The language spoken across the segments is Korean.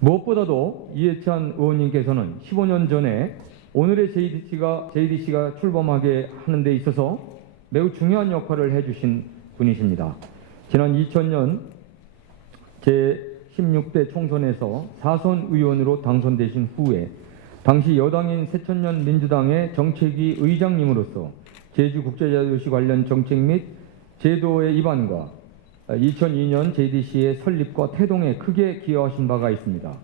무엇보다도 이해찬 의원님께서는 15년 전에 오늘의 JDC가 출범하게 하는 데 있어서 매우 중요한 역할을 해주신 분이십니다. 지난 2000년 제16대 총선에서 4선 의원으로 당선되신 후에 당시 여당인 새천년 민주당의 정책위 의장님으로서 제주국제자유도시 관련 정책 및 제도의 입안과 2002년 JDC의 설립과 태동에 크게 기여하신 바가 있습니다.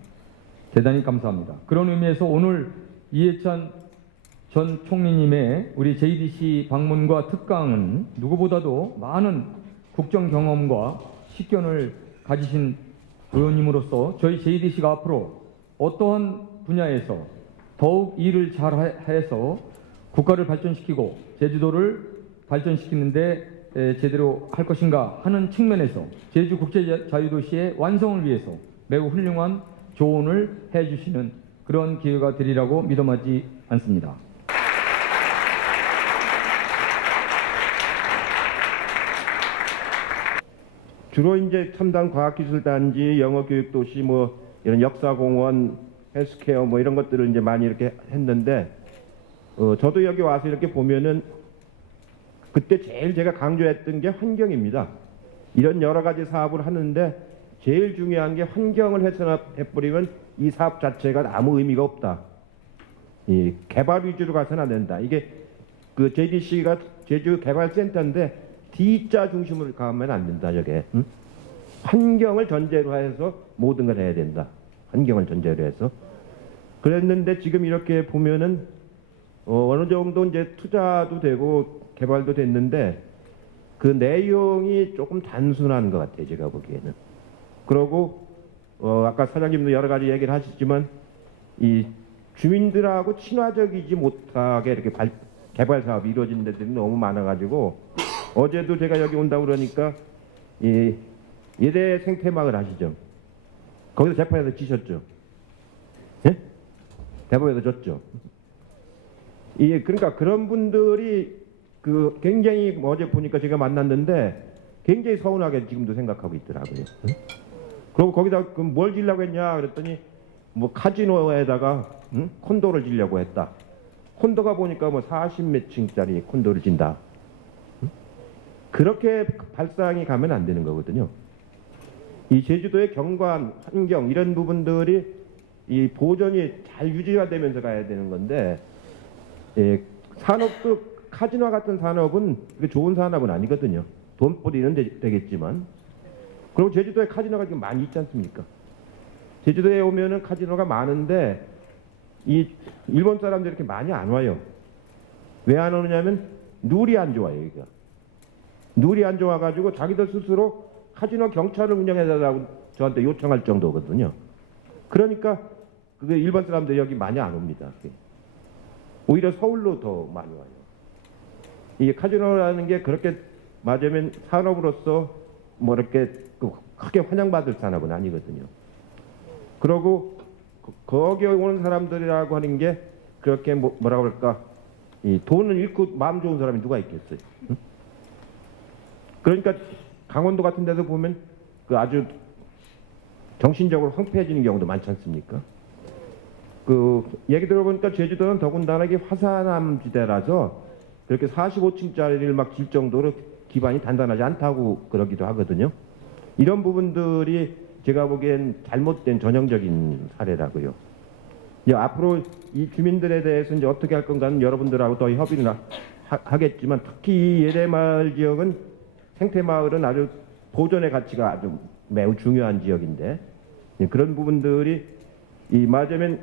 대단히 감사합니다. 그런 의미에서 오늘 이해찬 전 총리님의 우리 JDC 방문과 특강은 누구보다도 많은 국정 경험과 식견을 가지신 의원님으로서 저희 JDC가 앞으로 어떠한 분야에서 더욱 일을 잘해서 국가를 발전시키고 제주도를 발전시키는데 제대로 할 것인가 하는 측면에서 제주국제자유도시의 완성을 위해서 매우 훌륭한 조언을 해주시는 그런 기회가 되리라고 믿어마지 않습니다. 주로 이제 첨단 과학기술단지, 영어교육도시, 뭐 이런 역사공원, 헬스케어 뭐 이런 것들을 이제 많이 이렇게 했는데, 저도 여기 와서 이렇게 보면은 그때 제일 제가 강조했던 게 환경입니다. 이런 여러 가지 사업을 하는데 제일 중요한 게 환경을 훼손해버리면 이 사업 자체가 아무 의미가 없다. 이 개발 위주로 가서는 안 된다. 이게 그 JDC가 제주개발센터인데 D자 중심으로 가면 안 된다. 저게 환경을 전제로 해서 모든 걸 해야 된다. 환경을 전제로 해서. 그랬는데 지금 이렇게 보면은 어느 정도 이제 투자도 되고 개발도 됐는데 그 내용이 조금 단순한 것 같아요. 제가 보기에는. 그러고 아까 사장님도 여러 가지 얘기를 하시지만 이 주민들하고 친화적이지 못하게 이렇게 개발 사업이 이루어진 데들이 너무 많아가지고 어제도 제가 여기 온다고 그러니까 이 예대 생태마을 아시죠? 거기서 재판에서 지셨죠? 예? 대법에서 졌죠? 예, 그러니까 그런 분들이 그 굉장히 어제 보니까 제가 만났는데 굉장히 서운하게 지금도 생각하고 있더라고요. 응? 그리고 거기다 뭘 지려고 했냐 그랬더니 뭐 카지노에다가 콘도를 지려고 했다. 콘도가 보니까 뭐 40몇 층짜리 콘도를 진다. 응? 그렇게 발상이 가면 안 되는 거거든요. 이 제주도의 경관, 환경 이런 부분들이 이 보존이 잘 유지가 되면서 가야 되는 건데 예, 산업도 카지노 같은 산업은 좋은 산업은 아니거든요. 돈벌이는 되겠지만. 그리고 제주도에 카지노가 지금 많이 있지 않습니까? 제주도에 오면은 카지노가 많은데 이 일본 사람들이 이렇게 많이 안 와요. 왜 안 오느냐면 룰이 안 좋아요. 여기가. 룰이 안 좋아가지고 자기들 스스로 카지노 경찰을 운영해달라고 저한테 요청할 정도거든요. 그러니까 그게 일본 사람들이 여기 많이 안 옵니다. 오히려 서울로 더 많이 와요. 이 카지노라는 게 그렇게 맞으면 산업으로서 뭐 이렇게 크게 환영받을 산업은 아니거든요. 그러고 거기에 오는 사람들이라고 하는 게 그렇게 뭐라고 그럴까 이 돈을 잃고 마음 좋은 사람이 누가 있겠어요. 응? 그러니까 강원도 같은 데서 보면 그 아주 정신적으로 황폐해지는 경우도 많지 않습니까? 그 얘기 들어보니까 제주도는 더군다나 이게 화산암 지대라서 그렇게 45층짜리를 막 질 정도로 기반이 단단하지 않다고 그러기도 하거든요. 이런 부분들이 제가 보기엔 잘못된 전형적인 사례라고요. 이제 앞으로 이 주민들에 대해서 이제 어떻게 할 건가는 여러분들하고 더 협의를 하겠지만 특히 이 예대마을 지역은 생태마을은 아주 보존의 가치가 아주 매우 중요한 지역인데 그런 부분들이 이 맞으면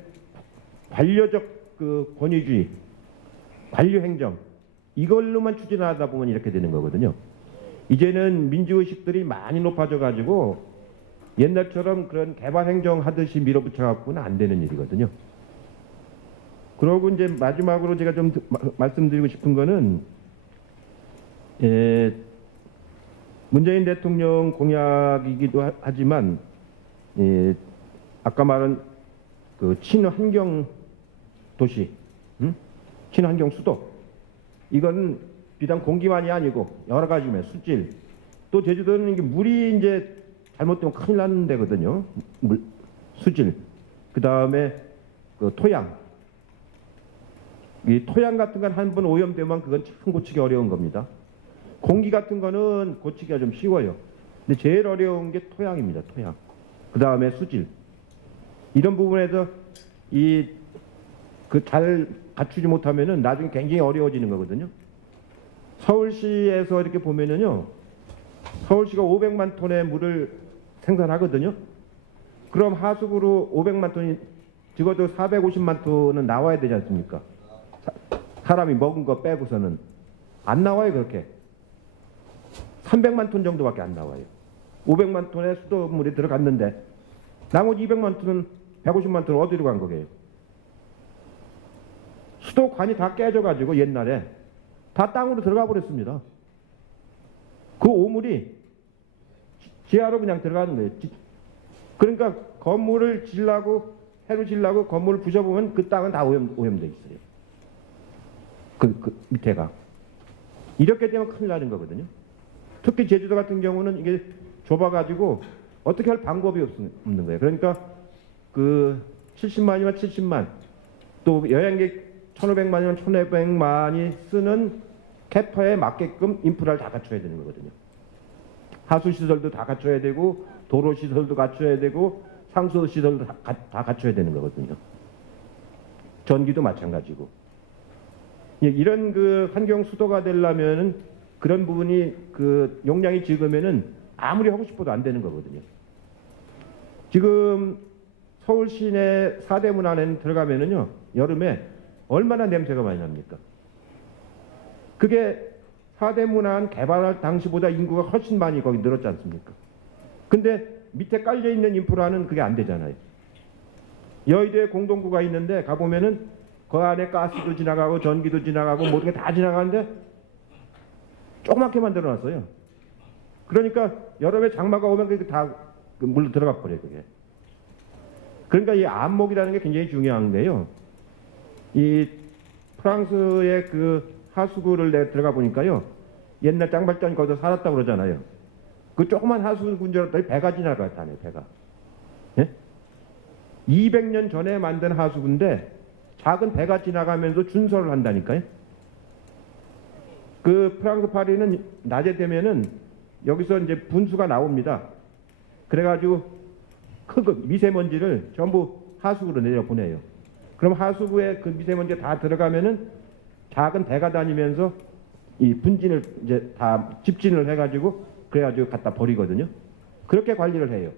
관료적 그 권위주의, 관료행정 이걸로만 추진하다 보면 이렇게 되는 거거든요. 이제는 민주의식들이 많이 높아져 가지고 옛날처럼 그런 개발행정 하듯이 밀어붙여 갖고는 안 되는 일이거든요. 그러고 이제 마지막으로 제가 좀 말씀드리고 싶은 거는 문재인 대통령 공약이기도 하지만 아까 말한 그 친환경 도시, 친환경 수도 이건 비단 공기만이 아니고 여러 가지면 수질 또 제주도는 이게 물이 이제 잘못되면 큰일 나는 데거든요. 수질, 그 다음에 그 토양. 이 토양 같은 건 한 번 오염되면 그건 참 고치기 어려운 겁니다. 공기 같은 거는 고치기가 좀 쉬워요. 근데 제일 어려운 게 토양입니다. 토양. 그 다음에 수질. 이런 부분에서 잘 갖추지 못하면은 나중에 굉장히 어려워지는 거거든요. 서울시에서 이렇게 보면은요, 서울시가 500만 톤의 물을 생산하거든요. 그럼 하수구로 500만 톤이 적어도 450만 톤은 나와야 되지 않습니까? 사람이 먹은 거 빼고서는 안 나와요. 그렇게 300만 톤 정도밖에 안 나와요. 500만 톤의 수돗물이 들어갔는데 나머지 200만 톤은 150만 톤은 어디로 간 거게요? 수도관이 다 깨져가지고 옛날에 다 땅으로 들어가 버렸습니다. 그 오물이 지하로 그냥 들어가는 거예요. 그러니까 건물을 지려고 해로 지려고 건물을 부셔보면 그 땅은 다 오염돼 있어요. 그 밑에가. 이렇게 되면 큰일 나는 거거든요. 특히 제주도 같은 경우는 이게 좁아가지고 어떻게 할 방법이 없는 거예요. 그러니까 그 70만이면 70만, 또 여행객 1,500만이면 1,500만이 쓰는 캐파에 맞게끔 인프라를 다 갖춰야 되는 거거든요. 하수시설도 다 갖춰야 되고, 도로시설도 갖춰야 되고, 상수시설도 다 갖춰야 되는 거거든요. 전기도 마찬가지고. 이런 그 환경 수도가 되려면은 그런 부분이 그 용량이 적으면은 아무리 하고 싶어도 안 되는 거거든요. 지금 서울 시내 4대문 안에는 들어가면은요, 여름에 얼마나 냄새가 많이 납니까? 그게 4대문 안 개발할 당시보다 인구가 훨씬 많이 거기 늘었지 않습니까? 근데 밑에 깔려있는 인프라는 그게 안 되잖아요. 여의도에 공동구가 있는데 가보면은 그 안에 가스도 지나가고 전기도 지나가고 모든 게 다 지나가는데 조그맣게 만들어놨어요. 그러니까 여름에 장마가 오면 그게 다 물로 들어가 버려요. 그게. 그러니까 이 안목이라는 게 굉장히 중요한데요. 이 프랑스의 그 하수구를 내가 들어가 보니까요, 옛날 짱발장이 거기서 살았다고 그러잖아요. 그 조그만 하수구 군저였더니 배가 지나갔다네, 배가. 예? 200년 전에 만든 하수구인데 작은 배가 지나가면서 준설을 한다니까요. 그 프랑스 파리는 낮에 되면은 여기서 이제 분수가 나옵니다. 그래가지고 흙, 미세먼지를 전부 하수구로 내려보내요. 그럼 하수구에 그 미세먼지가 다 들어가면은 작은 배가 다니면서 이 분진을 이제 다 집진을 해가지고 그래가지고 갖다 버리거든요. 그렇게 관리를 해요.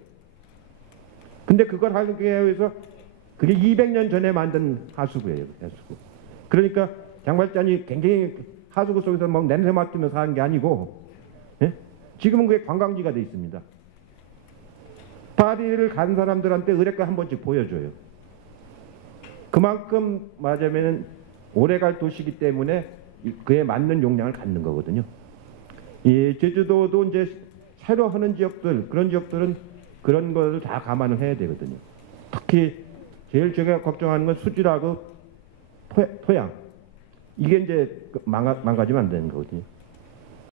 근데 그걸 하기 위해서 그게 200년 전에 만든 하수구예요. 하수구. 그러니까 장발장이 굉장히 하수구 속에서 막 냄새 맡으면서 하는 게 아니고, 예? 지금은 그게 관광지가 돼 있습니다. 파리를 간 사람들한테 의뢰가 한 번씩 보여줘요. 그만큼 말하자면 오래갈 도시이기 때문에 그에 맞는 용량을 갖는 거거든요. 이 제주도도 이제 새로 하는 지역들, 그런 지역들은 그런 걸 다 감안을 해야 되거든요. 특히 제일 제가 걱정하는 건 수질하고 토양. 이게 이제 망가지면 안 되는 거거든요.